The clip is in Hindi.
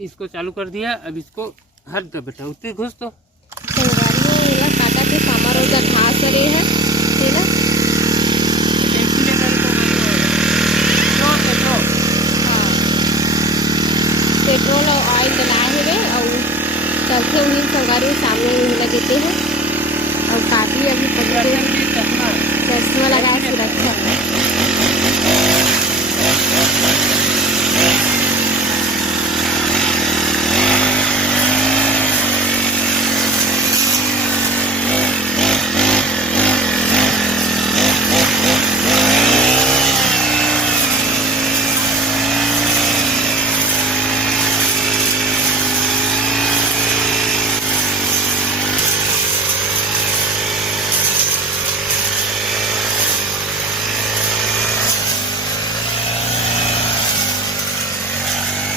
इसको चालू कर दिया। अब इसको हर दो बेटा उतनी घुस तो संगवारी काटा के सामर उधर घास रे है ना पेट्रोल और ऑयल डलाए हुए और चलते हुए संगारी सामने देते हैं और काफी अभी चश्मा लगाए सुरक्षा है।